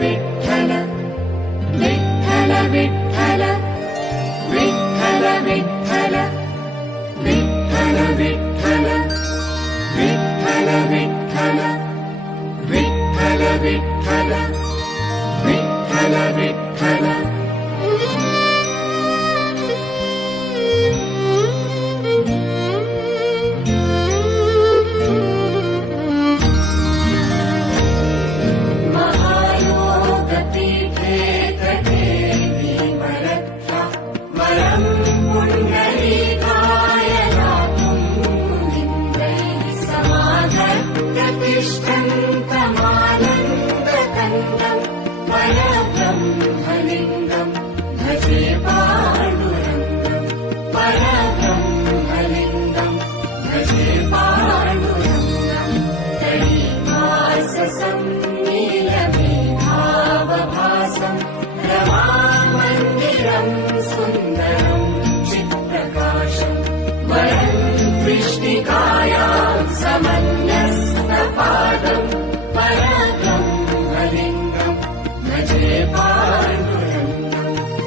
विठ्ठल विठ्ठल विठ्ठल विठ्ठल विठ्ठल विठ्ठल विठ्ठल विठ्ठल विठ्ठल विठ्ठल विठ्ठल विठ्ठल विठ्ठल महायोगपीठे तटे भीमरक्षा वरं पुण्डरीकाय दातुं मुनीन्द्रैः समागत्य तिष्ठन्तमानन्दकन्दं परब्रह्मलिङ्गं भजे पाण्डुरङ्गं परब्रह्मलिङ्गं भजे पाण्डुरङ्गं तणीवाससंनीलमेधावभासं रमामन्दिरं सुन्दरं चित्प्रकाशं वरं कृष्णिका